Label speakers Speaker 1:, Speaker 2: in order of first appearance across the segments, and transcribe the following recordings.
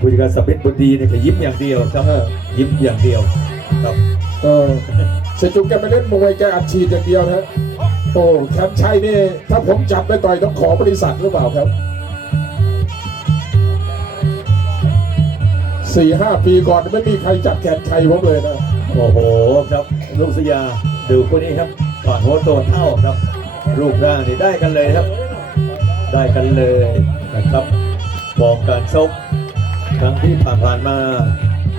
Speaker 1: ผู้จัดการสำเร็จบุตรดีเนี่ยก็ยิ้มอย่างเดียวครับ
Speaker 2: เออ
Speaker 1: ยิ้มอย่างเดียวครับ
Speaker 2: เออเสยจุกแกไม่เล่นมวยแกอัดฉีดอย่างเดียวนะโอ้แคมป์ชัยนี่ถ้าผมจับไปต่อยต้องขอบริษัทหรือเปล่าครับสี่ห้าปีก่อนไม่มีใครจับแขนชัยผมเลยนะ
Speaker 1: โอ้โหครับลูกสยาดูคนนี้ครับปากหัวโตเท่าครับ รูปร่างนี่ได้กันเลยครับ ได้กันเลยนะครับบอกการชก ครั้งที่ผ่านๆมา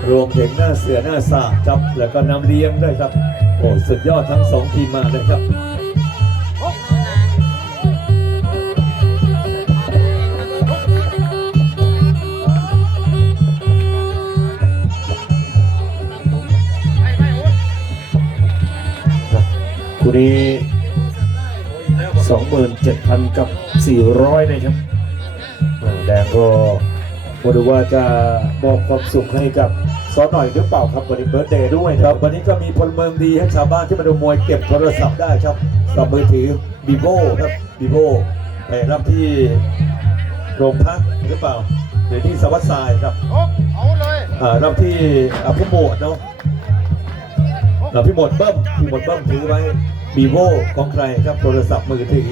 Speaker 1: รวมถึงหน้าเสือหน้าสากจับ แล้วก็นำเลี้ยงด้วยครับ โอ้สุดยอดทั้งสองทีมมาเลยครับ
Speaker 3: คู่นี้สองหมื่นเจ็ดพันกับสี่ร้อยนะครับ แดงก็ มาดูว่าจะมอบความสุขให้กับซอหน่อยหรือเปล่าครับวันนี้เบิร์ดเดย์ด้วย
Speaker 1: ค
Speaker 3: นะค
Speaker 1: รั
Speaker 3: รั
Speaker 1: บบวันนี้ก็มีพลเมืองดีให้ชาวบ้านที่มาดูมวยเก็บโทรศัพท์ได้ครับกับมือถือบีโบครับบีโบไปรับที่โรงพักหรือเปล่าหรือที่สวัสดิ์ทรายครับ
Speaker 4: เอาเลย
Speaker 1: อ่ารับที่อ่าผู้หมวดเนาะอ่าพี่หมวดเบิ้มพี่หมวดเบิ้มถือไว้บีโวของใครครับโทรศัพท์มือถือ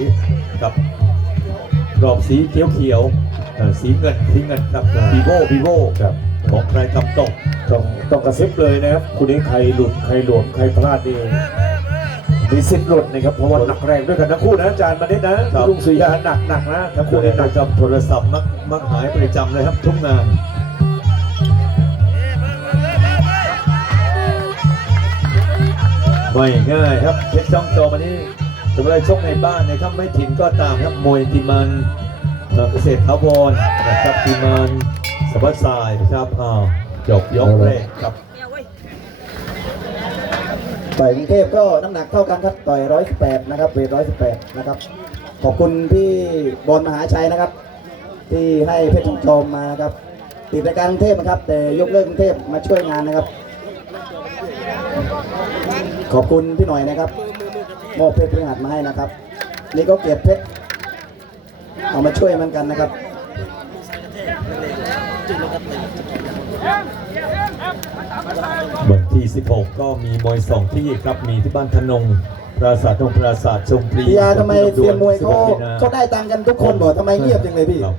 Speaker 1: กับ กรอบสีเขียวเขียวๆอ่าสีเงินสีเงินครับบีโวบีโว
Speaker 3: ครับ
Speaker 1: ของใครกำตก
Speaker 3: ต้องต้องกระซิบเลยนะครับคู่นี้ใครหลุดใครหลวมใครพลาดนี่มีสิทธิ์หลุดนะครับเพราะว่าหนักแรงด้วยกันทั้งคู่นะอาจารย์มาเน็ตนะลุงสุริยาหนักหนักนะทั้ง
Speaker 1: คู่
Speaker 3: คู่
Speaker 1: นี้
Speaker 3: นี่หนัก
Speaker 1: จำโทรศัพท์มักมักหายประจำเลยครับทุกงานไม่ง่ายครับเพชรจ้องโจวันนี้ ถึงเวลาชกในบ้านนะครับไม่ถิ่นก็ตามครับมวยติมันเกษตรทาวรนะครับติมันสวัสดิ์สายนะครับอ้าวจบยกแรกครับ
Speaker 5: ต่อยกรุงเทพก็น้ำหนักเท่ากันครับต่อยร้อยแปดนะครับเวทร้อยแปดนะครับ ขอบคุณพี่บอลมหาชัยนะครับ ที่ให้เพชรทองชมมานะครับ ติดรายการกรุงเทพนะครับ แต่ยกเลิกกรุงเทพมาช่วยงานนะครับ ขอบคุณพี่หน่อยนะครับ มอบเพชรพฤหัสมาให้นะครับ นี่ก็เกียรติเพชรเอามาช่วยเหมือนกันนะครับ
Speaker 1: วันที่ 16 ก็มีมวยสองที่ครับมีที่บ้านธนงปราสาทตรงปราสาทชมพลี
Speaker 5: พี่ยาทำไมเซียนมวยเขา
Speaker 1: 16มีนา
Speaker 5: เขาได้ตังค์กันทุกคนบอกทำไมเงียบจังเลยพี่
Speaker 1: ครับ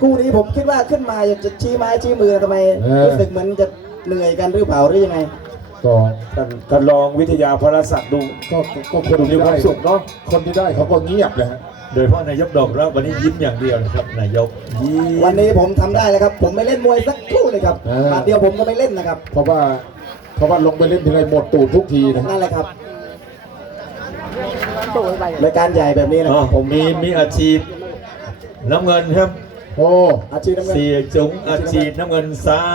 Speaker 5: คู่นี้ผมคิดว่าขึ้นมาอยากจะชี้ไม้ชี้มือทำไม
Speaker 2: เออ
Speaker 5: รู้สึกเหมือนจะเหนื่อยกันหรือเปล่าหรือยังไง
Speaker 2: ก็
Speaker 3: ท่านท่านรองวิทยาพรศักดิ์ดู
Speaker 2: ก็ก็คน
Speaker 3: ดูมี
Speaker 2: ที่
Speaker 3: ควา
Speaker 2: ได้
Speaker 3: มสุขเนาะ
Speaker 2: คนที่ได้เขาก็เงียบเลยฮะ
Speaker 1: โดยเฉพาะนายกดอกรับวันนี้ยิ้มอย่างเดียวนะครับนายกยิ้ม
Speaker 5: วันนี้ผมทำได้แล้วครับ ผมไม่เล่นมวยสักคู่เลยครับบาทเดียวผมก็ไม่เล่นนะครับ
Speaker 2: เพราะว่าเพราะว่าลงไปเล่นทีไรหมดตูดทุกทีนะ
Speaker 5: นั่นแหละครับรายการใหญ่แบบนี้นะ
Speaker 1: อ๋
Speaker 5: ค
Speaker 1: อ
Speaker 5: รับ
Speaker 1: ผมมีมีอาชีพน้ำเงินครับ
Speaker 2: โอ้
Speaker 5: อาชีพน้ำเงิน
Speaker 1: เสียจุ๋งอาชีพน้ำเงิน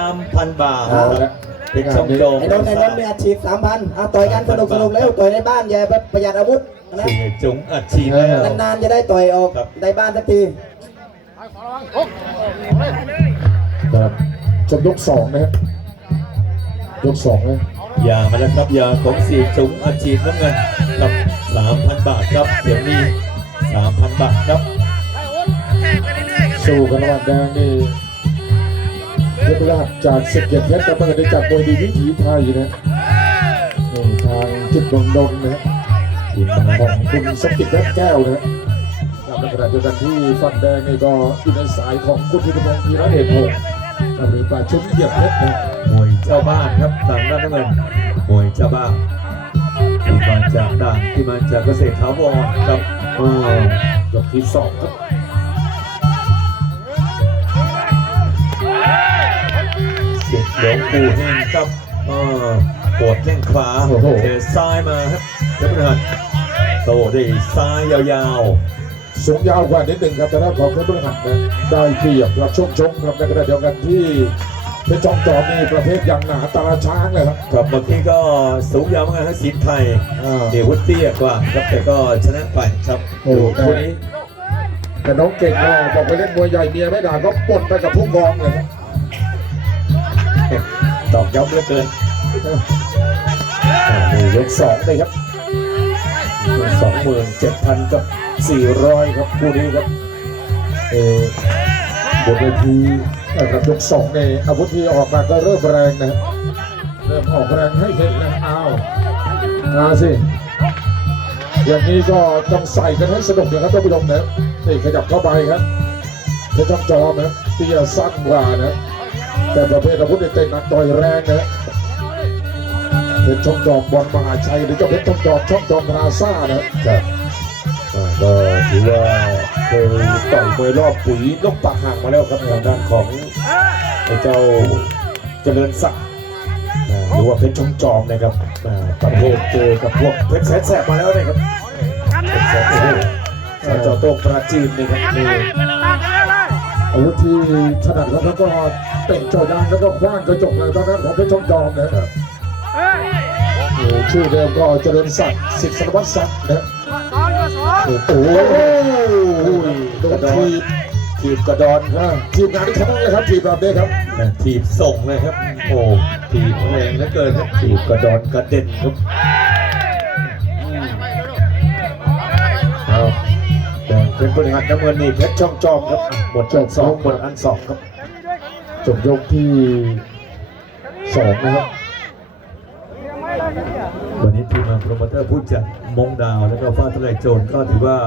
Speaker 1: 3,000บาท
Speaker 5: เอา
Speaker 1: ค
Speaker 5: ละ
Speaker 1: รับ เป็นช่องโจม
Speaker 5: ไอ้นนท์ไอ้นนท์มีอาชีพสามพันเอาต่อยกันสนุกสนุกแล้วต่อยในบ้านอย่าไปประหยัดอาวุธนะ
Speaker 1: เสียจุ๋งอาชีพแล้ว
Speaker 5: นานๆจะได้ต่อยออก
Speaker 1: ครับ
Speaker 5: ในบ้านสักที
Speaker 2: ครับจบยกสองนะครับยกสองนะ
Speaker 1: ยามาแล้วครับยาของเสียจุ๋งอาชีพน้ำเงินครับ3,000บาทครับเดี๋ยวนี้3,000บาทครับ
Speaker 2: สู้กันระหว่างแดงนี่ เพชรราชจากสเกียรติเพชรกับเมื่อได้จับมวยดีวิถีไทยนะนี่ทางจิตดงดงนะทีมของคุณสมจิตแวดแก้วนะแล้วในขณะเดียวกันที่ฝั่งแดงนี่ก็อยู่ในสายของคุณธีรพงศ์ธีระเดชพงศ์หรือป่าชุนเกียรติเพชรนะ
Speaker 1: มวยเจ้าบ้านครับทางด้านน้ำเงินมวยเจ้าบ้านที่มาจากด่านที่มาจากเกษตรถาวรครับ
Speaker 2: อ่ายกที่สองครับ
Speaker 1: หลวงปู่แห้งครับอ่าปวดแข้งขวาเจอซ้ายมาครับเจ้าพนักโตด้วยซ้ายยาว
Speaker 2: สูงยาวกว่านิดหนึ่งครับแต่ถ้าของเพชรพฤหัสนะได้เปรียบรับชกชกครับในขณะเดียวกันที่เพชรจอมจอมนี่ประเภทยังหนาตาราช้างเลยครับ
Speaker 1: ๆครับเมื่อกี้ก็สูงยาวเหมือนกันครับสินไทย
Speaker 2: อ่า
Speaker 1: เดวุฒิเตี้ยกว่าครับแต่ก็ชนะไปครับ
Speaker 2: โอ้
Speaker 1: ดู
Speaker 2: แต่
Speaker 1: คู่นี้
Speaker 2: แต่น้องเก่งก็บอกไปเล่นมวยใหญ่เมียไม่ด่าก็ปลดไปกับผู้กองเลยครับ
Speaker 1: ตอกย้ำเหลือเกิน
Speaker 3: นี่ยกสองเลยครับสองหมื่นเจ็ดพันกับสี่ร้อยครับคู่นี้ครับเออ
Speaker 2: บนเวทีนะครับยกสองในอาวุธที่ออกมาก็เริ่มแรงนะเริ่มออกแรงให้เห็นนะอ้าวมาสิอย่างนี้ก็ต้องใส่กันให้สนุกนะครับท่านผู้ชมนะนี่ขยับเข้าไปครับเพชรจ้องจอมนะเตี้ยสั้นกว่านะ แต่ประเภทอาวุธเนี่ยเตะหนักต่อยแรงนะเพชรช่องจอมบอลมหาชัยหรือเจ้าเพชรช่องจอมช่องจอมพราซ่านะ
Speaker 3: ครับอ่าก็ถือว่าเคยต่อยมวยรอบปุ๋ยนกปากห่างมาแล้วครับทางด้านของไอ้เจ้าเจริญศักดิ์อ่าหรือว่าเพชรชงจอมนะครับอ่าประเภทเจอกับพวกเพชรแสนแสบมาแล้วนะครับเพชรแสนแสบสายเจ้าโต้งปราจีนนะครับนี่
Speaker 2: อาวุธที่ถนัดแล้วก็ เตะเจ่อยางแล้วก็คว้างกระจกเลยตอนนั้นของเพชรช่องจอมนะครับโอ้ชื่อเดิมก็เจริญศักดิ์สิทธิ์สารวัตรศักดิ์นะโอ้โหโดนทีบ
Speaker 3: ทีบกระดอน
Speaker 2: อ่าทีมงานที่เขาต้องเลยครับทีมแบบนี้ครับ
Speaker 1: นะถีบส่งเลยครับ โอ้ถีบแรงเหลือเกินครับ
Speaker 3: ทีบกระดอนกระเด็นครับเอาแต่เป็นบริหารน้ำเงินนี่เพชรช่องจอมครับหมดจบสองหมดอันสองครับ
Speaker 2: จ บยกที่สองนะครับ
Speaker 1: วันนี้ทีมงานโปรโมเตอร์ผู้จัดมงดาว แล้วก็ฟ้าทะลายโจรก็ถือว่า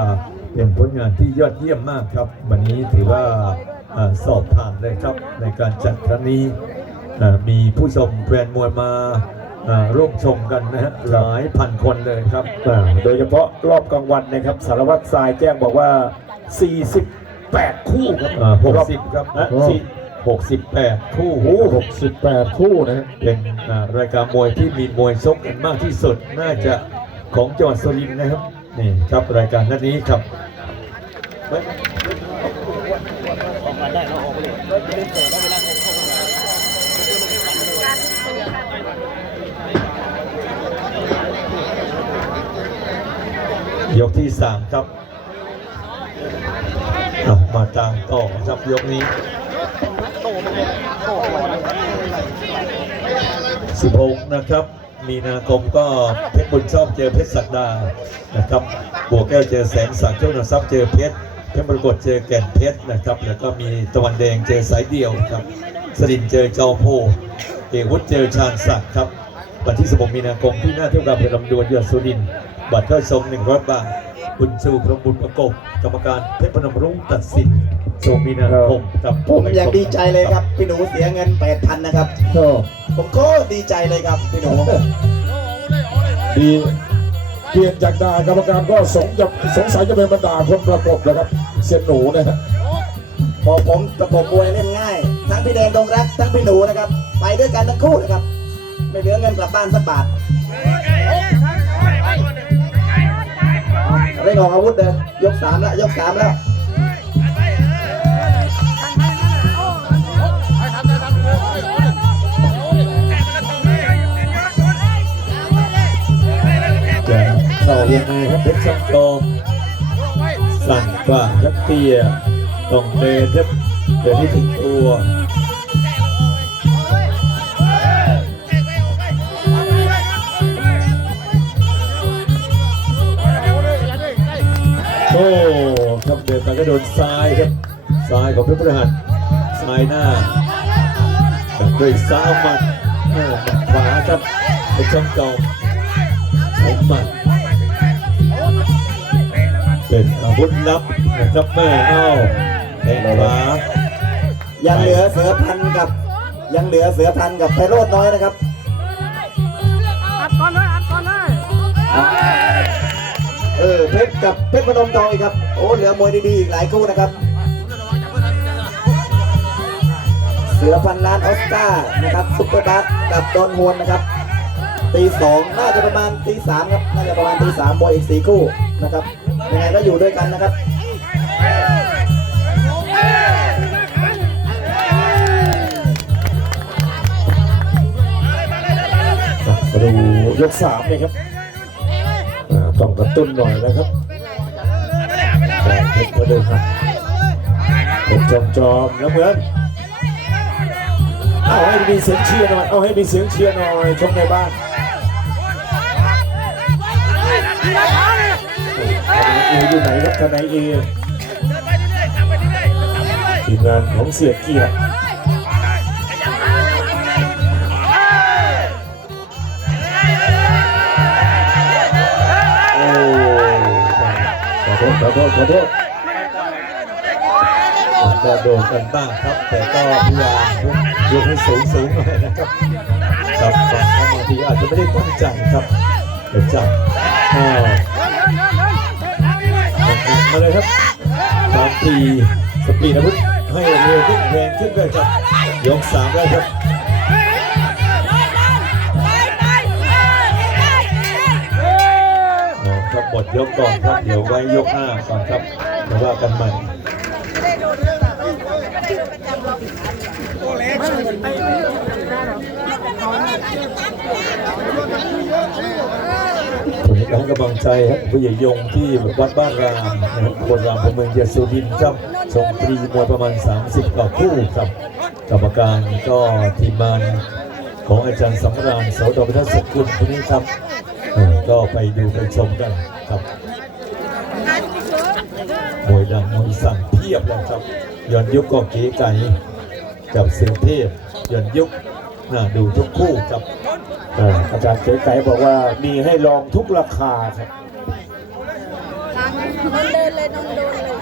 Speaker 1: เป็นผลงานที่ยอดเยี่ยมมากครับ วันนี้ถือว่าเอ่อสอบผ่านเลยครับในการจัดครั้งนี้เอ่อมีผู้ชมแฟนมวยมาเอ่อร่วมชมกันนะฮะหลายพันคนเลยครับ
Speaker 3: อ่าโดยเฉพาะรอบกลางวันนะครับ สารวัตรทรายแจ้งบอกว่า 48 คู่ครับ
Speaker 1: หกสิบครับ
Speaker 3: นะ
Speaker 2: โอ้
Speaker 3: สี่
Speaker 1: หกสิบแปดคู่
Speaker 2: โอ้หกสิบแปดคู่นะฮะ
Speaker 1: เป็นอ่ารายการมวยที่มีมวยชกกันมากที่สุดน่าจะของจังหวัดสุรินทร์นะครับนี่ครับรายการนัดนี้ครับยกที่สามครับอะมาตามต่อครับยกนี้ 16 นะครับ มีนาคมก็เพชรบุญชอบเจอเพชรศักดานะครับบัวแก้วเจอแสงสักเจ้าหน้าทรัพย์เจอเพชรเพชรมรกตเจอแก่นเพชรนะครับ แล้วก็มีตะวันแดงเจอสายเดียวครับสรินทร์เจอจอโพเอกวุฒิเจอชาญศักดิ์ครับวันที่ 16 มีนาคมที่หน้าเที่ยวกับเพชรลำดวนยอดสุรินบัตรเข้าชม100บาทคุณชูพรมบุญประกบกรรมการเพชรพนมรุ้งตัดสิน 16มีนาคมครับ
Speaker 5: ผมอยากดีใจเลยครับ พี่หนูเสียเงิน8,000นะครับ
Speaker 2: ก็
Speaker 5: ผมก็ดีใจเลยครับพี่หนู
Speaker 2: ดีเปลี่ยนจากด่ากรรมการก็สงจะสงสัยจะเป็นบรรดาคนประกบแล้วครับ เสียนหนูนะฮะ
Speaker 5: พอผมประกบมวยเล่นง่าย ทั้งพี่แดงดงรักทั้งพี่หนูนะครับ ไปด้วยกันทั้งคู่นะครับ ไม่เหลือเงินกลับบ้านสักบาทเร่งออกอาวุธเดินยกสามแล้วยกสามแล้ว
Speaker 1: จะเข้ายังไงครับเพชรช่างโจมสั่นกว่าครับเตียต้องเดินครับเดินให้ถึงตัวโอ้ครับเดินมาก็โดนซ้ายครับซ้ายของเพชรพฤหัสซ้ายหน้าด้วยซ้ายมัดหมัดขวาครับเพชรช่างโจมใช้หมัด เป็นอาวุธลับนะครับแม่เอ้าแทงขวา
Speaker 5: ยังเหลือเสือพันกับ ยังเหลือเสือพันกับไพโรดน้อยนะครับ
Speaker 4: อัดก่อนเลยอัดก่อนเลย
Speaker 5: เออเพชรกับเพชรพนมทองอีกครับโอ้เหลือมวยดีๆอีกหลายคู่นะครับ เสือพันล้านออสการ์นะครับซุปเปอร์บัสกับดอนฮวนนะครับตีสองน่าจะประมาณตีสามครับน่าจะประมาณตีสามมวยอีกสี่คู่นะครับ ยังไงก็อยู่ด้วยกันนะครับ
Speaker 3: มาดูยกสามเลยครับต้องกระตุ้นหน่อยนะครับแต่เพชรก็เดินครับเป็นจอมจอมนะเหมือนเอาให้มีเสียงเชียร์หน่อย เอาให้มีเสียงเชียร์หน่อยชมในบ้าน เออยู่ไหนครับทนายเอทีมงานของเสียเกียรติโอ้ขอโทษขอโทษขอโทษ
Speaker 1: ก็โดนกันบ้างครับ แต่ก็พยายามยกให้สูงสูงๆหน่อยนะครับครับบางทีอาจจะไม่ได้ตั้งใจครับเดี๋ยวจับ มาเลยครับบางทีสปีดอาวุธให้เร็วขึ้นแรงขึ้นเลยครับยกสามแล้ครับครับหมดยกก่อนครับเดี๋ยวไว้ยกห้าก่อนครับเดี๋ยวว่ากันใหม่โอ้เล็ก ผมให้กำลังใจผู้ใหญ่ยงที่วัดบ้านรามนะครับคนรามพเมืองเยะโสดินครับชมฟรีมวยประมาณ 30กว่าคู่ครับกรรมการก็ทีมงานของอาจารย์สำราญโสดพิทักษ์สกุลคนนี้ครับเออก็ไปดูไปชมกันครับมวยดังมวยสั่งเทียบเลยครับย้อนยุคก็เก๋ไก่กับเสือเทพย้อนยุค ดูทุกคู่ครับ
Speaker 3: อ่าอาจารย์เก๋ไก่บอกว่ามีให้ลองทุกราคาครับ
Speaker 4: นอนเดินเลยนอนเดินเลย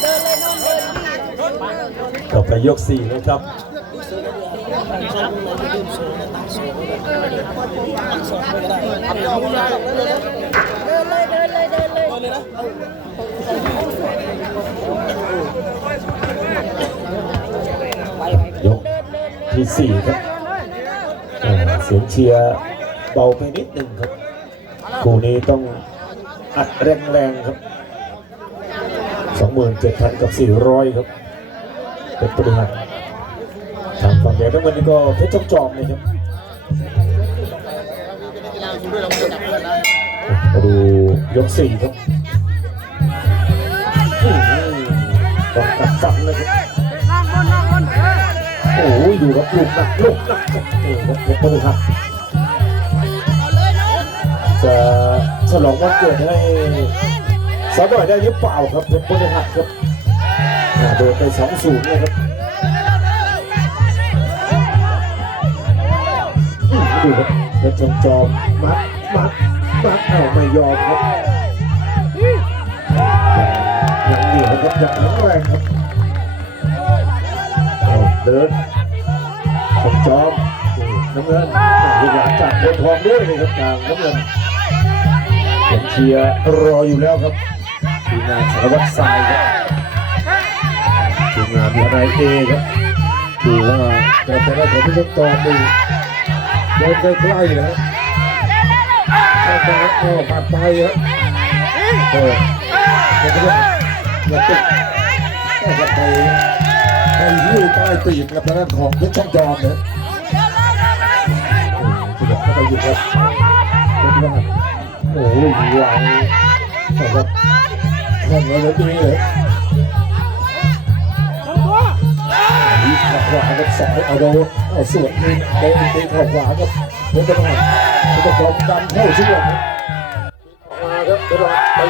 Speaker 4: เดินเลยนอนเดินดี
Speaker 1: ต่อไปยกสี่แล้วครับ
Speaker 4: เลยย
Speaker 3: กที่สี่ครับเสียงเชียร์เบาไปนิดหนึ่งครับคู่นี้ต้องอัดแรงๆครับ27,000กับ400 ครับเป็นปริมาณทางฝั่งแดงน้ำเงินนี่ก็เพชรจอมจอมเลยครับ มาดูยกสี่ครับอื้อหือต้องกัดฟันเลยครับโอ้ยดูครับลูกหนักลูกหนักครับเออครับเพชรบุรีครับจะฉลองวันเกิดให้สาวหน่อยได้หรือเปล่าครับเพชรบุรีครับครับโดนไปสองศูนย์เลยครับดูครับเพชรจอมมัดมัด มัดเอาไม่ยอมครับยังเหนียวครับยังแข็งแรงครับเดินผมจอมน้ำเงินลูกหลานจากโพธิ์ทองด้วยนะครับทางน้ำเงินผมเชียร์รออยู่แล้วครับทีมงานสารวัตรทรายครับทีมงานทนายเอครับดูว่าจะเป็นได้ผลที่ต้องตอนดูโดนใกล้ๆนะครับ ข้าไปโอ้ปัดไปครับเออเดี๋ยวก็ว่าอย่าติดแค่กับไปไปหิ้ใต้ปีกกับทางด้านของเพชรช่องจอมเนี่ยขยับเข้าไปอยู่ครับเป็นว่าโอ้ยไหลนะครับแข่งมาเลยดีเลยนี่ขับขวากับสายเอาโดนเอาสวนนี่โดนตีเข่าขวาครับเป็นจังหวะ เป็นจังหวะดันเข้าช่วยครับมาครับเป็นว่าไป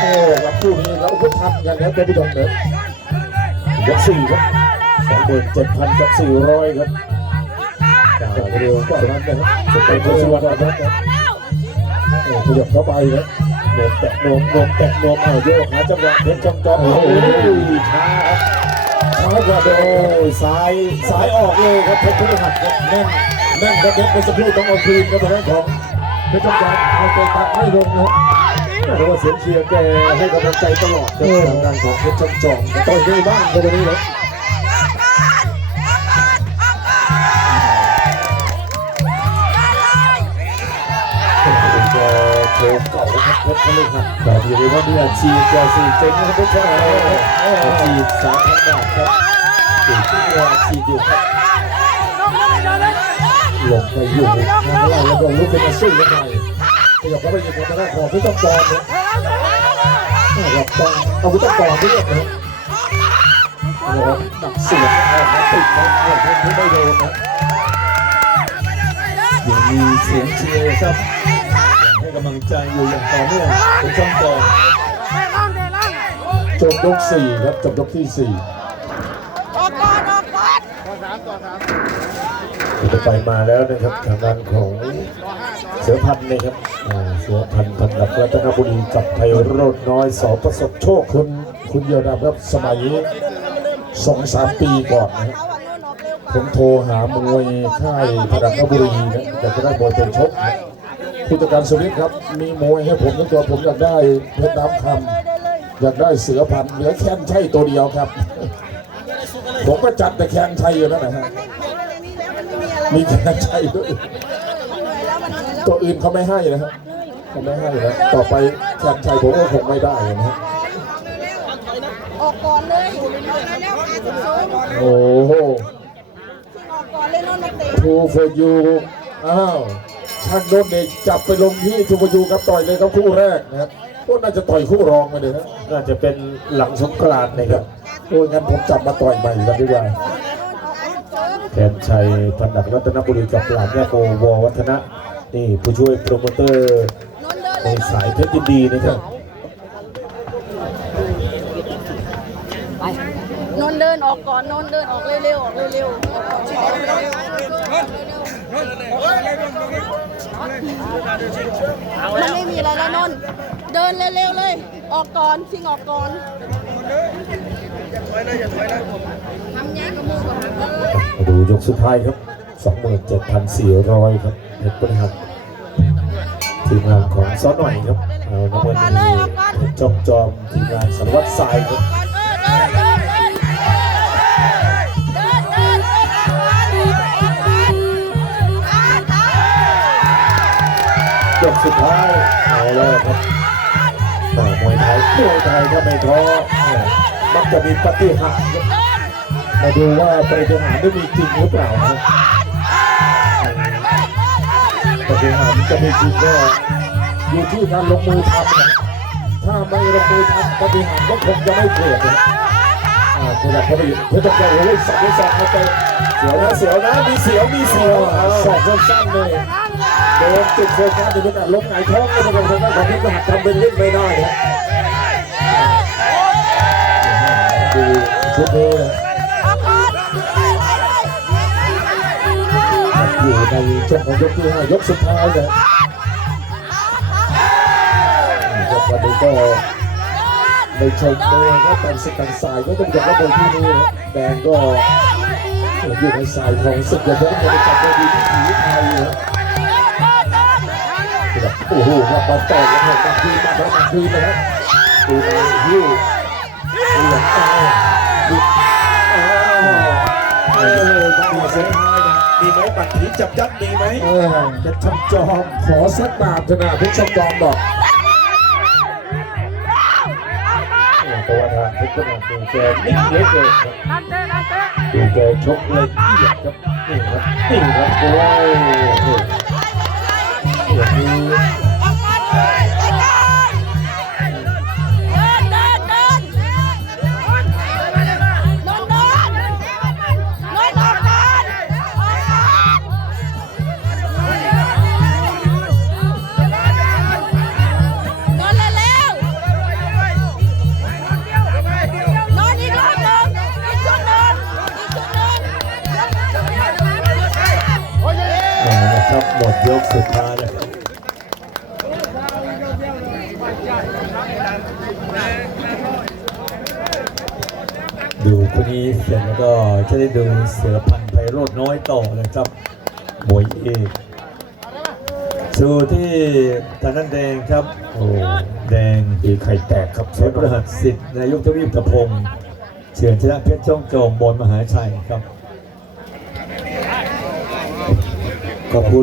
Speaker 3: โอ้รับคู่นี้เราก็ทำกันแล้เป็นผู้ชมเนี่ยยกสี่ครับสองหมื่นเจ็ดพันกับสี่ร้อยครับดาวเร็วกว่านั้นนะครับสุดท้ายก็สวัสดีครับโอ้ขยับเข้าไปครับโดนแตะโดนโดนแตะโดนเอาโยกหาจังหวะเพชรจอมจอมโอ้โหช้าครับช้ากว่าโดยซ้ายซ้ายออกเลยครับเพชรพฤหัสแน่น แน่นครับเพชรเป็นสักครู่ต้องเอาคืนครับทางด้านของเพชรจอมจอมเอาตัวตัดไม่ลงนะครับแต่ว่าเสียงเชียร์แกให้กำลังใจตลอดครับทางด้านของเพชรจอมจอมต่อยในบ้านครับวันนี้นะเก็โชว์เก่าครับเพชรพฤหัส
Speaker 1: ครับอย่าลืมว่ามีอาชีพเจ้าสี่เจ๊งนะครับไม่ใช่อาชีพสามพันบาทครับถึงที่เราอาชีพอยู่ครับ
Speaker 2: หลงไปอยู่ข้างล่างแล้วก็ลุกขึ้นมาสู้ยังไงขยับเข้าไปอยู่ทางด้านของเพชรช่องจอมเนี่ยนะครับต้องเอาวุธต้องก่อนด้วยนะนะครับดักเสียบออกมาติดนะโอ้โหไม่โดนนะ
Speaker 1: ยังมีเสียงเชียร์ครับให้กำลังใจอยู่อย่างต่อเนื่องเป็นช่องต่อ
Speaker 2: จบยกสี่ครับจบยกที่สี่
Speaker 4: ออกก่อนออกก่อน
Speaker 3: ไปมาแล้วนะครับทางด้านของเสือพันธ์นะครับเสือพันธ์พันธุ์กับรัตนบุรีกับไพโรจน์น้อยสอประสบโชค
Speaker 2: คุณคุณเยียดาครับสมัยสองสามปีก่อนนะ
Speaker 4: เขาอะ
Speaker 2: ผมโทรหามวยค่ายพระดับบุรีนะแต่จะได้มวยเป็นชกผู้จัดการสวิตครับ มีมวยให้ผมในตัวผมอยากได้เพชรน้ำคำอยากได้เสือพันธ์เหลือแค่นใช่ตัวเดียวครับ ผมก็จัดแต่แคนชัยอยู่นั่นนะฮะ
Speaker 4: ไม่เหลืออะ ไรนี่แล้วมันไม่มีอะไร
Speaker 2: มีแคนชัยด้วย
Speaker 4: มันเหนื่อยแล้วมันเหนื่อยแล้ว
Speaker 2: ตัวอื่นเขาไม่ให้นะฮะเขาไม่ให้นะต่อไปแคนชัยผมก็คงไม่ได้นะฮะ
Speaker 4: ออกก่อนเลยออกแล้วขาสูง
Speaker 2: โอ้โห
Speaker 4: ออกก่อนเลยนนท์มาเตะ
Speaker 2: ทูฟอยูอ้าวช่างโดนเด็กจับไปลงที่ทูฟอยูครับต่อยเลยครับคู่แรกนะครับก็น่าจะต่อยคู่รองไปเลยนะ
Speaker 3: น่าจะเป็นหลังสงกรานต์นะครับ
Speaker 2: โอ้ยงั้นผมจับมาต่อยใหม่กันดีกว่า
Speaker 3: แทนชัยพันดักรัตนบุรีกับหลานยาโมววัฒนะนี่ผู้ช่วยโปรโมเตอร์
Speaker 4: นนท์เดิน
Speaker 3: ใน
Speaker 4: เลย
Speaker 3: สายเพชรยินดีนะครับ
Speaker 4: นนท์เดินออกก่อนนนท์เดินออกเร็วๆออกเร็วๆออกก่อนชิงออกเร็วๆมันไม่มีอะไรแล้วนนท์เดินเร็วๆเลย ออกก่อนชิงออกก่อนทำยากกับมือก่อน
Speaker 3: มา ดูยกสุดท้ายครับ 27,400 ครับเพชรประหัตทีมงานของซ้อหน่อยครับเอาน้ำมันนี้จอมจอมทีมงานสารวัตรทรายครับยกสุดท้ายเอาแล้วครับต่อมวยไทยมวยไทยถ้าไม่ท้อมักจะมีปฏิหารครับ มาดูว่าปฏิหารได้มีจริงหรือเปล่านะปฏิหารจะมีจริงก็อยู่ที่การลงมือทำนะถ้าไม่ลงมือทำปฏิหารก็คงจะไม่เกิดนะอ่าขนาดพอดีเพชรตะเกียบโอ้ยสับไม่สับเข้าไปเสียวนะเสียวนะมีเสียวมีเสียวสอบสั้นๆเลยโดนจุดโฟกัสในการล้มหงายท้องก็เป็นคนของที่ประหัตทำเป็นเล่นไม่ได้นะดูชุดนี้ ในช่วงของยกที่ห้ายกสุดท้ายนะยกวันนี้ก็ในชมเลยก็แต่งสิกันสายก็ต้องยกว่าโดยที่นี้แดงก็อยู่ในสายของศึกยอดมวยจับโดยดีที่ถีไทยนะโอ้โหครับมาต่อยกันเนี่ยมาคืนมาแล้วมาคืนนะครับดูนะยิ้วดูแบบอ้าวดูอ้าวโอ้โหดีเสียท้ายนะ มีไหมบัตรผีจับยัดมีไหม
Speaker 2: เออจะทำจอมขอสักบาทเถอะนะพี่ชมจอมบอก
Speaker 3: แต่ว่าทางเพชรจอมดูแกนิ่งเหลือเกินครับดูแกชกเลยเอียดครับนี่ครับนี่ครับโอ้โหอย่า
Speaker 1: จะได้ดูเสือพันธ์ไพโรดน้อยต่อนะครับมวยเอกสู่ที่ทางด้านแดงครับโอ้แดง
Speaker 3: ตีไข่แตกครับ
Speaker 1: เชฟประหัสสิทธิ์นายกทวีปตะพงศ์เฉือนชนะเพชรช่องโจมบนมหาชัยครับ
Speaker 3: ขอบคุณ